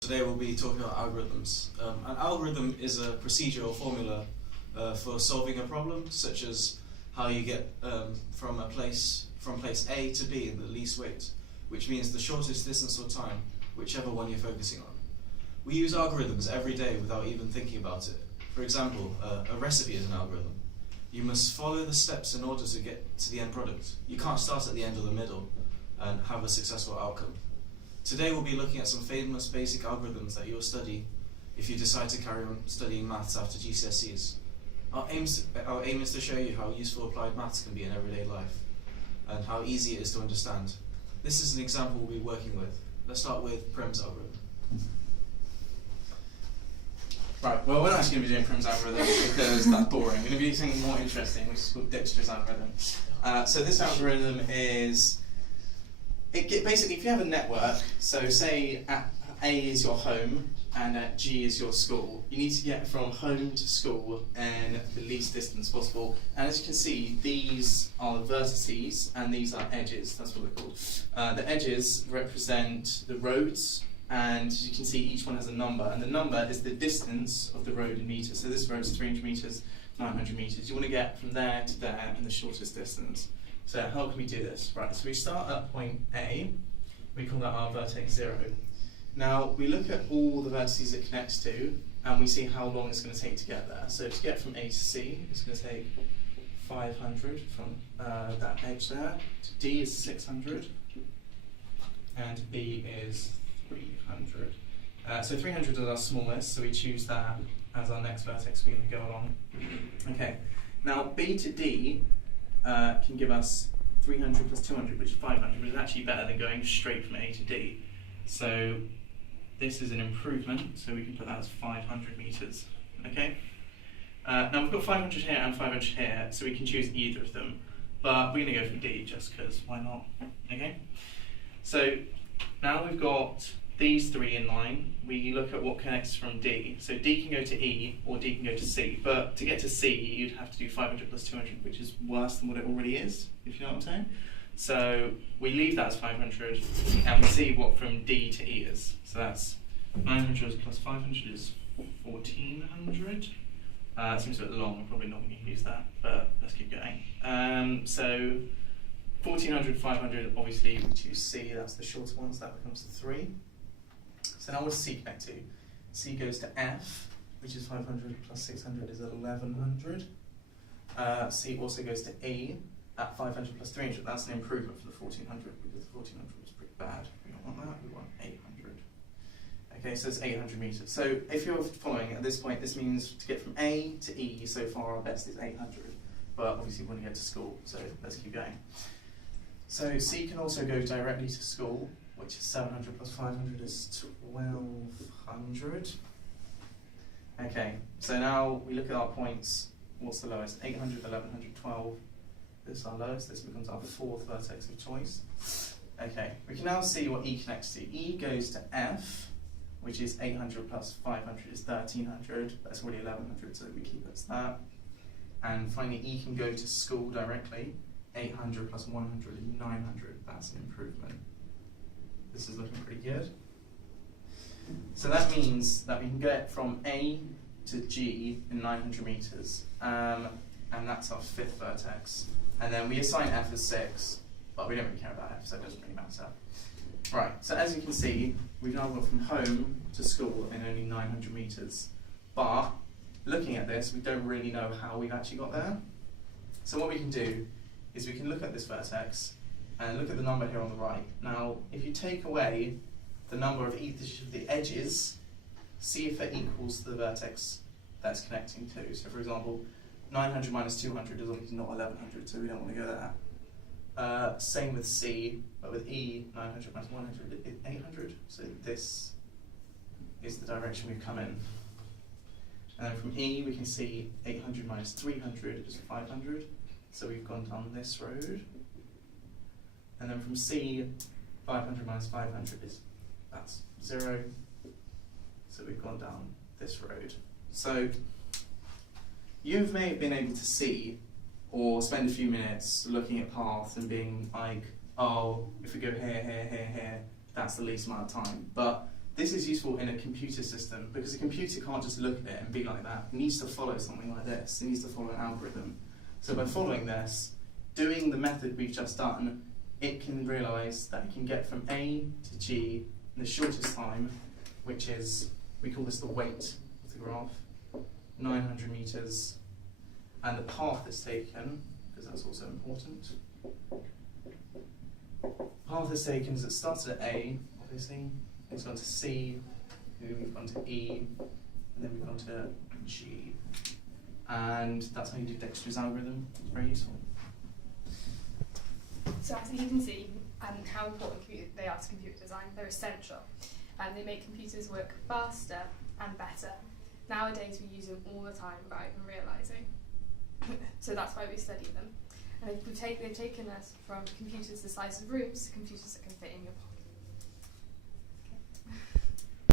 Today we'll be talking about algorithms. An algorithm is a procedure or formula for solving a problem, such as how you get from place A to B in the least weight, which means the shortest distance or time, whichever one you're focusing on. We use algorithms every day without even thinking about it. For example, a recipe is an algorithm. You must follow the steps in order to get to the end product. You can't start at the end or the middle and have a successful outcome. Today we'll be looking at some famous basic algorithms that you'll study if you decide to carry on studying maths after GCSEs. Our aim is to show you how useful applied maths can be in everyday life and how easy it is to understand. This is an example we'll be working with. Let's start with Prim's algorithm. Right, well we're not actually going to be doing Prim's algorithm because that's boring. We're going to be doing something more interesting, which is called Dijkstra's algorithm. So this algorithm is, basically if you have a network, so say A is your home and G is your school, you need to get from home to school in the least distance possible. And as you can see, these are the vertices and these are edges, that's what they're called. The edges represent the roads, and as you can see each one has a number, and the number is the distance of the road in meters. So this road is 300 meters, 900 meters. You want to get from there to there in the shortest distance. So how can we do this? Right, so we start at point A, we call that our vertex 0. Now we look at all the vertices it connects to and we see how long it's going to take to get there. So to get from A to C, it's going to take 500 from that edge there, to D is 600, and B is 300. So 300 is our smallest, so we choose that as our next vertex we're going to go along. Okay, now B to D can give us 300 plus 200, which is 500, which is actually better than going straight from A to D. So this is an improvement, so we can put that as 500 meters. Okay. Now we've got 500 here and 500 here, so we can choose either of them, but we're going to go for D just because why not? Okay. So now we've got these three in line, we look at what connects from D. So D can go to E or D can go to C, but to get to C you'd have to do 500 plus 200, which is worse than what it already is, if you know what I'm saying. So we leave that as 500 and we see what from D to E is. So that's 900 plus 500 is 1400. It seems a bit long, we're probably not going to use that, but let's keep going. So 1400, 500, obviously we choose C, that's the shorter one, so that becomes the 3. So now what does C connect to? C goes to F, which is 500 plus 600 is 1100. C also goes to E at 500 plus 300. That's an improvement from the 1400 because the 1400 was pretty bad. We don't want that, we want 800. Okay, so it's 800 meters. So if you're following at this point, this means to get from A to E, so far our best is 800. But obviously we want to get to school, so let's keep going. So C can also go directly to school, which is 700 plus 500 is 1200. Okay, so now we look at our points. What's the lowest? 800, 1100, 12. This is our lowest. This becomes our fourth vertex of choice. Okay, we can now see what E connects to. E goes to F, which is 800 plus 500 is 1300. That's already 1100, so we keep it as that. And finally, E can go to school directly. 800 plus 100 is 900. That's an improvement. This is looking pretty good. So that means that we can get from A to G in 900 meters, and that's our fifth vertex. And then we assign F as 6, but we don't really care about F, so it doesn't really matter. Right, so as you can see, we've now got from home to school in only 900 meters. But looking at this, we don't really know how we've actually got there. So what we can do is we can look at this vertex and look at the number here on the right. Now, if you take away the number of each of the edges, see if it equals the vertex that's connecting to. So for example, 900 minus 200 is obviously not 1100, so we don't want to go there. Same with C, but with E, 900 minus 100 is 800. So this is the direction we've come in. And then from E, we can see 800 minus 300 is 500. So we've gone down this road. And then from C, 500 minus 500 that's 0. So we've gone down this road. So you may have been able to see or spend a few minutes looking at paths and being like, oh, if we go here, here, here, here, that's the least amount of time. But This is useful in a computer system because a computer can't just look at it and be like that. It needs to follow something like this. It needs to follow an algorithm. So by following this, doing the method we've just done, it can realise that it can get from A to G in the shortest time, which is, we call this the weight of the graph, 900 metres, and the path it's taken, because that's also important. Path it's taken is it started at A, obviously, it's gone to C, then we've gone to E, and then we've gone to G. And that's how you do Dijkstra's algorithm. It's very useful. So as you can see, how important they are to computer design. They're essential, and they make computers work faster and better. Nowadays we use them all the time without even realising. So that's why we study them. And they've taken us from computers the size of rooms to computers that can fit in your pocket.